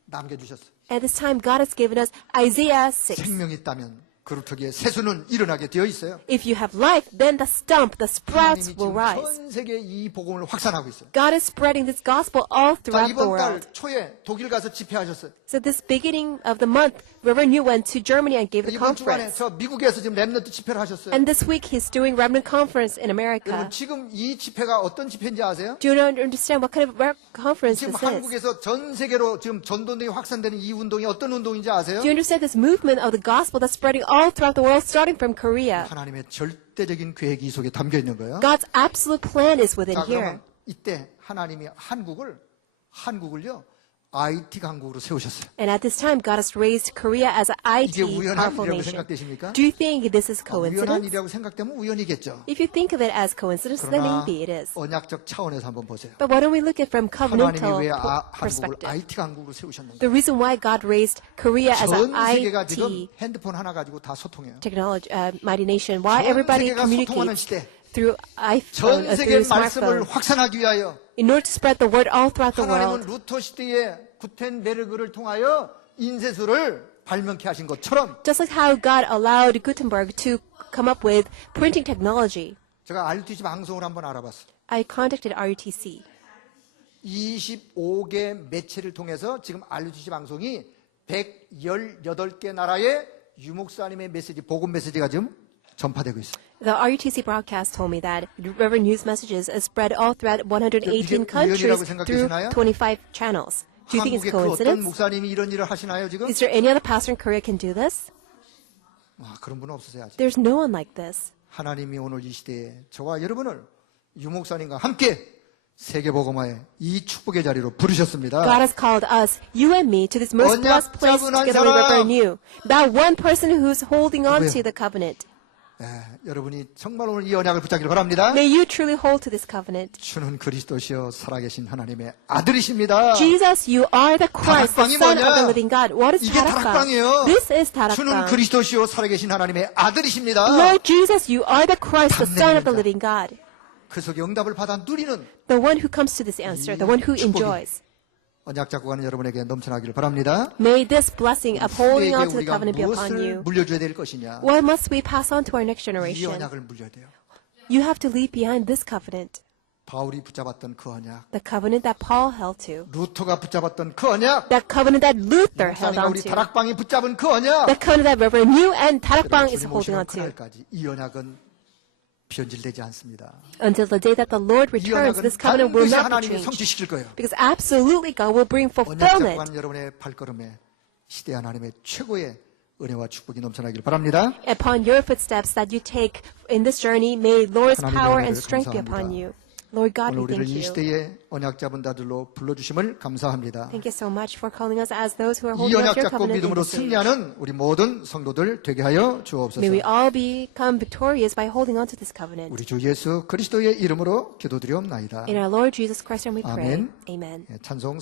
남겨주셨어요. At this time, God has given us Isaiah 6. 생명이 있다면 그루터기에 새수는 일어나게 되어 있어요. If you have life, then the stump, the sprouts 하나님이 will 지금 rise. 전 세계에 이 복음을 확산하고 있어요. God is spreading this gospel all 자, throughout the 이번 달 world. 초에 독일 가서 집회하셨어요. So this beginning of the month, Reverend New went to Germany and gave the 이번 주간에 conference. 저 미국에서 지금 랩런트 집회를 하셨어요. And this week he's doing Remnant Conference in America. 여러분 지금 이 집회가 어떤 집회인지 아세요? Do you understand what kind of conference 지금 this is? 한국에서 전 세계로 지금 전도운동이 확산되는 이 운동이 어떤 운동인지 아세요? Do you understand this movement of the gospel that's spreading all throughout the world, starting from Korea? 하나님의 절대적인 계획이 이 속에 담겨 있는 거예요. God's absolute plan is within 자, here. 그러면 이때 하나님이 한국을요 IT 강국으로 세우셨어요. And at this time, God has raised Korea as an IT 이게 우연한 powerful 일이라고 nation. 생각되십니까? Do you think this is 우연한 coincidence? 일이라고 생각되면 우연이겠죠. If you think of it as coincidence, then 그러나 maybe it is. 언약적 차원에서 한번 보세요. But why don't we look at it from 하나님이 covenantal 왜 한국을 perspective? IT 강국으로 세우셨는가? The reason why God raised Korea as 전 an 세계가 지금 IT 핸드폰 하나 가지고 다 소통해요. technology, mighty nation, why 전 everybody 세계가 소통하는 communicates 시대. through iPhone, 전 through 세계의 말씀을 smartphone, 확산하기 위하여 in order to spread the word all throughout the 하나님은 world. 루터 시대의 구텐베르그를 통하여 인쇄술을 발명케 하신 것처럼 Just like how God allowed Gutenberg to come up with printing technology. 제가 RTC 방송을 한번 알아봤어요. I contacted RUTC. 25개 매체를 통해서 지금 RUTC 방송이 118개 나라에 유목사님의 메시지, 복음 메시지가 지금 전파되고 있어요. The RUTC broadcast told me that Reverend News messages is spread all throughout 118 이게 countries 우연이라고 through 생각되시나요? 25 channels. Do you think it's 한국에 그 어떤 coincidence? 목사님이 이런 일을 하시나요 지금? Is there any other pastor in Korea can do this? 그런 분은 없으세요 아직. There's no one like this. 하나님이 오늘 이 시대에 저와 여러분을 유목사님과 함께 세계복음화의 이 축복의 자리로 부르셨습니다. God has called us, you and me, to this most blessed place 언약자분한 together with 사람. Reverend New. That one person who's holding on 누구예요? to the covenant. 여러분이 정말 오늘 이 언약을 붙잡기를 바랍니다. May you truly hold to this covenant. 주는 그리스도시여 살아계신 하나님의 아들이십니다. Jesus, you are the Christ, the 다락방이 Son of 뭐냐? the living God. What is 이게 다락방이에요. 다락방? This is 주는 다락방. 그리스도시여 살아계신 하나님의 아들이십니다. Lord Jesus, you are the Christ, the Son of the 담내입니다. living God. 그 속에 응답을 받아 누리는 The one who comes to this answer, the one who 축복이 enjoys. 언약 잡고 가는 여러분에게 넘쳐나기를 바랍니다. May this blessing of holding 후대에게 on to the 우리가 covenant be upon 무엇을 you. 물려줘야 될 것이냐? What must we pass on to our next 이 generation? 언약을 물려야 돼요. You have to leave behind this covenant, 바울이 붙잡았던 그 언약, the covenant that Paul held to, 루터가 붙잡았던 그 언약, that covenant that Luther held 목사님과 on 우리 to, 다락방이 붙잡은 그 언약. the covenant that Reverend New and Tarakbang is 주님 holding 오시는 on to, 그날까지 이 언약은 변질되지 않습니다. until the day that the Lord 이 returns. 언약은 This covenant will 반드시 not be 하나님이 changed. 성취시킬 거예요. Because absolutely God will bring 언약 잡고 fulfillment. 가는 여러분의 발걸음에 시대 하나님의 최고의 은혜와 축복이 넘쳐나기를 바랍니다. Upon your footsteps that you take in this journey, may Lord's 하나님의 power 은혜를 and strength be upon 감사합니다. you. Lord God, 오늘 we 우리를 thank 이 you. 시대의 언약 잡은 자들로 불러주심을 감사합니다. Thank you so much for calling us as those who are 이 holding on 언약 to your 잡고 covenant in 믿음으로 this age. 승리하는 우리 모든 성도들 되게 하여 주옵소서. May we all become victorious by holding on to this covenant. 우리 주 예수 그리스도의 이름으로 기도드리옵나이다. In our Lord Jesus Christ, and we pray. 아멘. Amen. 찬송